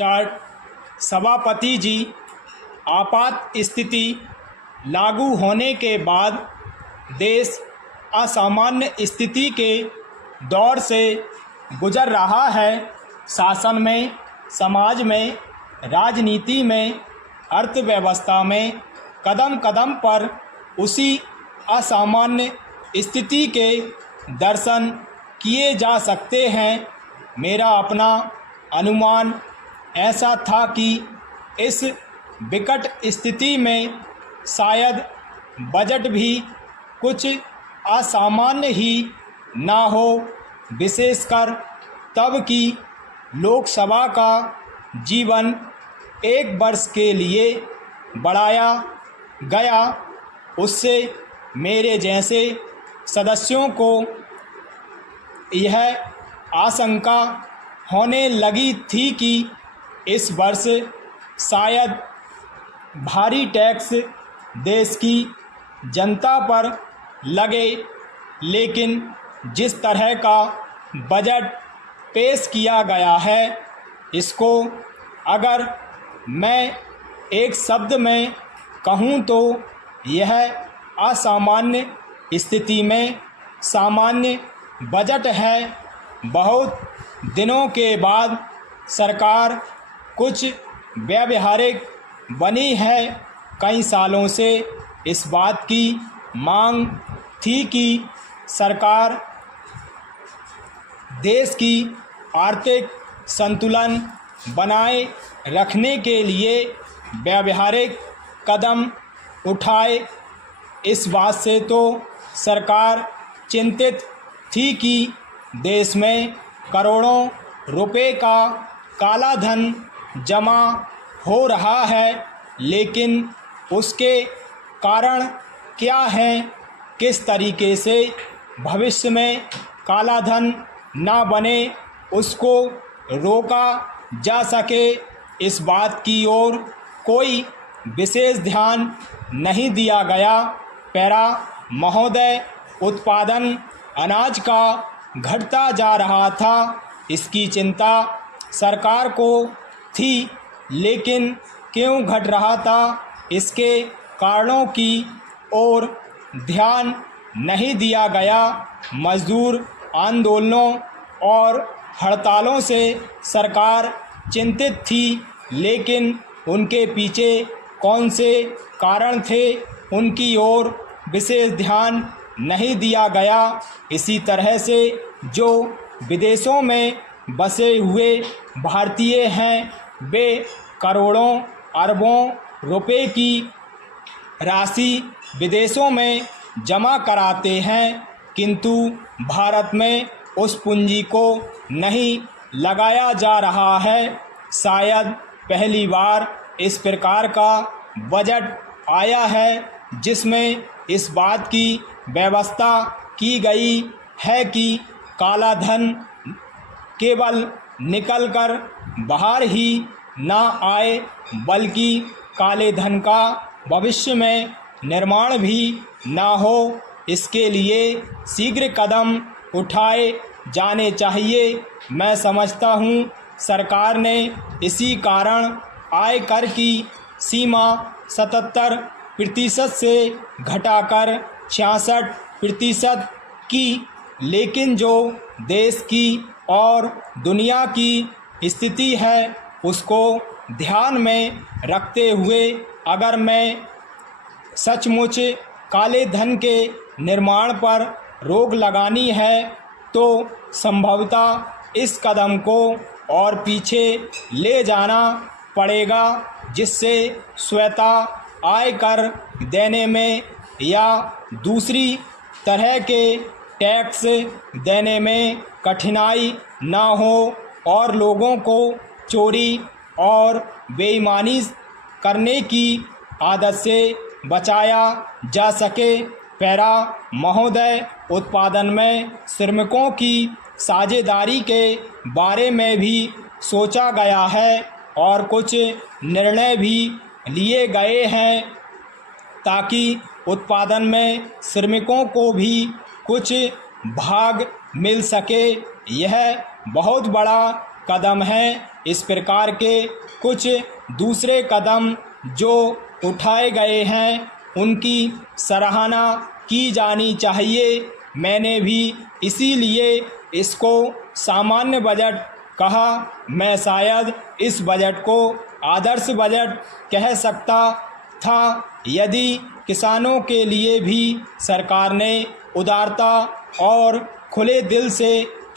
Start. सभापति जी, आपात स्थिति लागू होने के बाद देश असामान्य स्थिति के दौर से गुजर रहा है। शासन में, समाज में, राजनीति में, अर्थव्यवस्था में कदम कदम पर उसी असामान्य स्थिति के दर्शन किए जा सकते हैं। मेरा अपना अनुमान ऐसा था कि इस विकट स्थिति में शायद बजट भी कुछ असामान्य ही ना हो, विशेषकर तब कि लोकसभा का जीवन 1 वर्ष के लिए बढ़ाया गया। उससे मेरे जैसे सदस्यों को यह आशंका होने लगी थी कि इस वर्ष शायद भारी टैक्स देश की जनता पर लगे, लेकिन जिस तरह का बजट पेश किया गया है, इसको अगर मैं एक शब्द में कहूँ तो यह असामान्य स्थिति में सामान्य बजट है। बहुत दिनों के बाद सरकार कुछ व्यावहारिक बनी है। कई सालों से इस बात की मांग थी कि सरकार देश की आर्थिक संतुलन बनाए रखने के लिए व्यावहारिक कदम उठाए। इस बात से तो सरकार चिंतित थी कि देश में करोड़ों रुपए का काला धन जमा हो रहा है, लेकिन उसके कारण क्या हैं, किस तरीके से भविष्य में काला धन ना बने, उसको रोका जा सके, इस बात की ओर कोई विशेष ध्यान नहीं दिया गया। पैरा महोदय, उत्पादन अनाज का घटता जा रहा था, इसकी चिंता सरकार को थी, लेकिन क्यों घट रहा था, इसके कारणों की ओर ध्यान नहीं दिया गया। मजदूर आंदोलनों और हड़तालों से सरकार चिंतित थी, लेकिन उनके पीछे कौन से कारण थे, उनकी ओर विशेष ध्यान नहीं दिया गया। इसी तरह से जो विदेशों में बसे हुए भारतीय हैं, वे करोड़ों अरबों रुपए की राशि विदेशों में जमा कराते हैं, किंतु भारत में उस पूंजी को नहीं लगाया जा रहा है। शायद पहली बार इस प्रकार का बजट आया है जिसमें इस बात की व्यवस्था की गई है कि काला धन केवल निकलकर बाहर ही ना आए, बल्कि काले धन का भविष्य में निर्माण भी ना हो। इसके लिए शीघ्र कदम उठाए जाने चाहिए। मैं समझता हूँ सरकार ने इसी कारण आयकर की सीमा 77% से घटाकर 66% की, लेकिन जो देश की और दुनिया की स्थिति है उसको ध्यान में रखते हुए अगर मैं सचमुच काले धन के निर्माण पर रोक लगानी है तो संभवतः इस कदम को और पीछे ले जाना पड़ेगा, जिससे स्वतः आयकर देने में या दूसरी तरह के टैक्स देने में कठिनाई ना हो और लोगों को चोरी और बेईमानी करने की आदत से बचाया जा सके। पैरा महोदय, उत्पादन में श्रमिकों की साझेदारी के बारे में भी सोचा गया है और कुछ निर्णय भी लिए गए हैं ताकि उत्पादन में श्रमिकों को भी कुछ भाग मिल सके। यह बहुत बड़ा कदम है इस प्रकार के कुछ दूसरे कदम जो उठाए गए हैं उनकी सराहना की जानी चाहिए। मैंने भी इसीलिए इसको सामान्य बजट कहा। मैं शायद इस बजट को आदर्श बजट कह सकता था यदि किसानों के लिए भी सरकार ने उदारता और खुले दिल से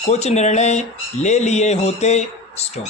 कुछ निर्णय ले लिए होते। स्टॉप।